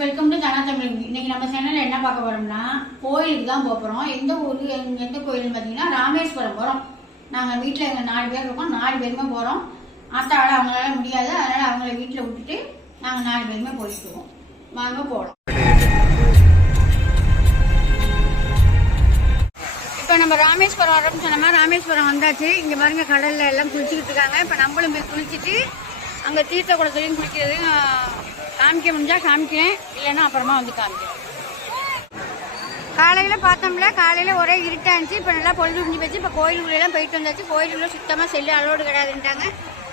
Welcome to கனா தமிழ் இன்னைக்கு நம்ம சேனல்ல என்ன பார்க்க போறோம்னா கோயிலுக்கு தான் போக எந்த ஊருக்கு எங்கள் எந்த கோயில்னு பார்த்தீங்கன்னா ராமேஸ்வரம் போகிறோம் நாங்கள் வீட்டில் எங்கள் நாலு பேர் இருக்கோம். நாலு பேருமே போகிறோம் ஆத்தாவோட அவங்களால முடியாது. அதனால அவங்கள வீட்டில் விட்டுட்டு நாங்கள் நாலு பேருமே போயிட்டுருவோம் வாங்க போகிறோம் இப்போ நம்ம ராமேஸ்வரம் வரோம்னு சொன்னோம்னா ராமேஸ்வரம் வந்தாச்சு. இங்கே பாருங்க கடலில் எல்லாம் குளிச்சுக்கிட்டு இருக்காங்க. இப்போ நம்மளும் போய் குளிச்சுட்டு அங்கே தீர்த்த குளத்துலையும் குளிக்கிறது காமிக்க முடிஞ்சா காமிக்கிறேன். இல்லைன்னா அப்புறமா வந்து காமிக்கிறேன். காலையில் பார்த்தோம்ல காலையில் ஒரே இருட்டா இருந்துச்சு. இப்போ நல்லா பொழுது முடிஞ்சு போச்சு. இப்போ கோயிலுக்குள்ளெல்லாம் போயிட்டு வந்தாச்சு. கோயிலுக்குள்ள சுத்தமாக செல்லு அலோடு கிடையாதுன்ட்டாங்க.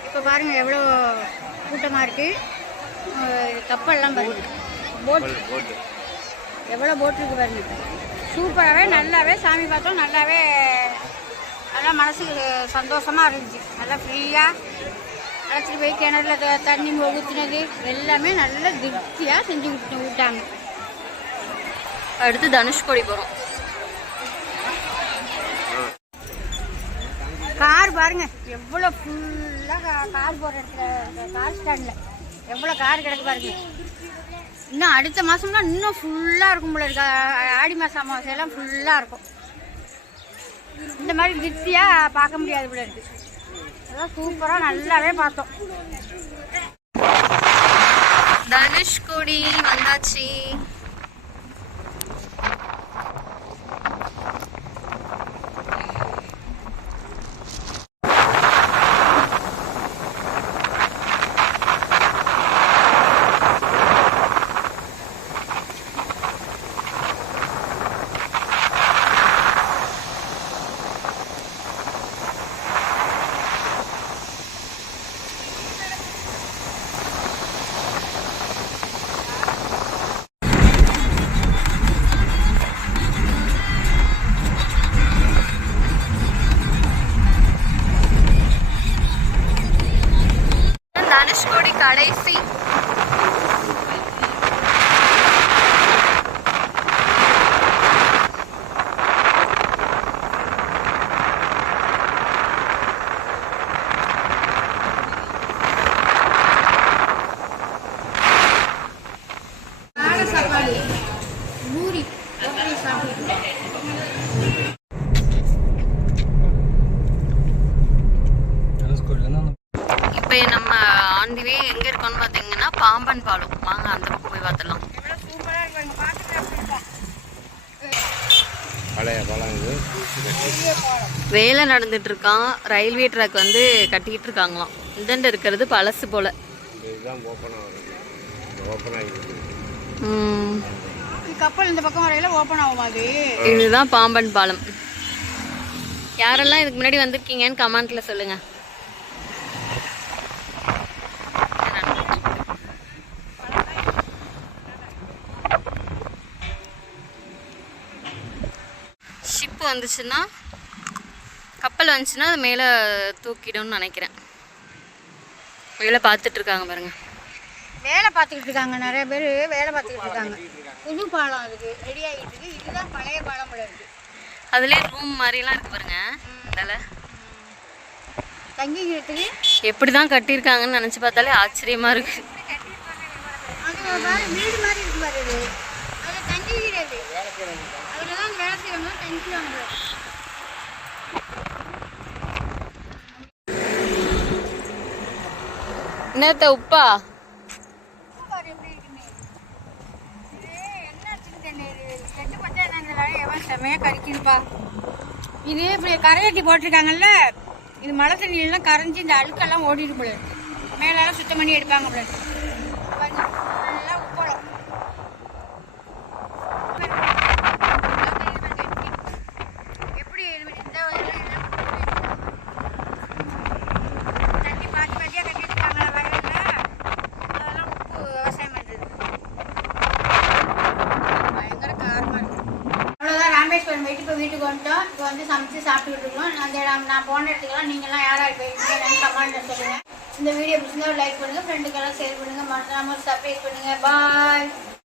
இப்போ பாருங்க எவ்வளோ கூட்டமாக இருக்குது கப்பல்லாம் பாருங்க. போட் எவ்வளோ போட் இருக்கு பாருங்க. சூப்பராகவே நல்லாவே சாமி பார்த்தோம். நல்லாவே நல்லா மனசுக்கு சந்தோஷமா இருந்துச்சு. நல்லா ஃப்ரீயாக அழைச்சிட்டு போய் கிணறுல தண்ணி ஊற்றுனது எல்லாமே நல்ல திருப்தியாக செஞ்சு விட்டு விட்டாங்க. அடுத்து தனுஷ்கோடி போகிறோம் கார் பாருங்க எவ்வளோ ஃபுல்லாக கார் போகிற இடத்துல கார் ஸ்டாண்டில் எவ்வளோ கார் கிடக்கு பாருங்க. இன்னும் அடுத்த மாதம்லாம் இன்னும் ஃபுல்லாக இருக்கும் போல இருக்கு. ஆடி மாதம் அமாவாசை எல்லாம் ஃபுல்லாக இருக்கும். இந்த மாதிரி திருப்தியாக பார்க்க முடியாது போல இருக்கு. அதெல்லாம் சூப்பராக நல்லாவே பார்த்தோம். தனுஷ்கோடி வந்தாச்சு. தனுஷ்கோடி கடைசி. பூரி. பூரி சாப்பிட்டு இப்போ நம்ம ஆன் தி வே எங்கே இருக்கோம்னு பார்த்தீங்கன்னா பாம்பன் பாலம் வாங்க அந்த பக்கம் போய் பார்த்துடலாம். வேலை நடந்துட்டு இருக்கான். ரயில்வே ட்ராக் வந்து கட்டிக்கிட்டு இருக்காங்களாம். இந்தண்ட இருக்கிறது பழசு போல. கப்பல் இந்த பக்கம் வரையில ஓப்பன் ஆகும் அது? இதுதான் பாம்பன் பாலம். யாரெல்லாம் இதுக்கு முன்னாடி வந்திருக்கீங்கன்னு கமெண்ட்ல சொல்லுங்க. ஷிப்பு வந்துச்சுன்னா கப்பல் வந்துச்சுன்னா அது மேலே தூக்கிடும்னு நினைக்கிறேன். வேலை பார்த்துட்டு இருக்காங்க பாருங்க. வேலை பார்த்துக்கிட்டு இருக்காங்க நிறைய பேர் வேலை பார்த்துக்கிட்டு இருக்காங்க புது பாலம் அதுக்கு ரெடி ஆகிட்டு இருக்கு. இதுதான் பழைய பாலம் போல இருக்கு. அதுலேயே ரூம் மாதிரிலாம் இருக்கு பாருங்க. அதில் தங்கிக்கிறதுக்கு எப்படி தான் கட்டியிருக்காங்கன்னு நினச்சி பார்த்தாலே ஆச்சரியமாக இருக்கு. அது வீடு மாதிரி இருக்கு பாரு இது அதில் தங்கிக்கிறது அதில் தான் வேலை செய்யணும் தங்கிக்குவாங்க என்னத்த உப்பா? செமையாக கறிக்குதுப்பா. இது இப்படி கரையாட்டி போட்டிருக்காங்கல்ல இது மழை தண்ணியெல்லாம் கரைஞ்சி இந்த அழுக்கெல்லாம் ஓடிடும் போல மேலெல்லாம் சுத்தம் பண்ணி எடுப்பாங்க போல இருக்கு பாருங்க, நல்லா உப்பளம் எப்படி இது இந்த வயல்ல எல்லாம் தண்ணி பாத்தி பாத்தியா கட்டிருக்காங்களா வயல்ல அதெல்லாம் உப்பு விவசாயம் பண்றது பயங்கர காரமா இருக்கு அவ்வளோதான் ராமேஸ்வரம் போயிட்டு இப்போ வீட்டுக்கு வந்து சமைச்சு சாப்பிட்டுக்கிட்டு இருக்கோம் அந்த இடம் நான் போன இடத்துக்குலாம் நீங்கள்லாம் யாராக போயிருக்கீங்க? கமெண்ட்டில் சொல்லுங்கள் இந்த வீடியோ பிடிச்சிருந்தா லைக் பண்ணுங்கள் ஃப்ரெண்டுக்கெல்லாம் ஷேர் பண்ணுங்கள் மறக்காமல் சப்ஸ்கிரைப் பண்ணுங்கள் பாய்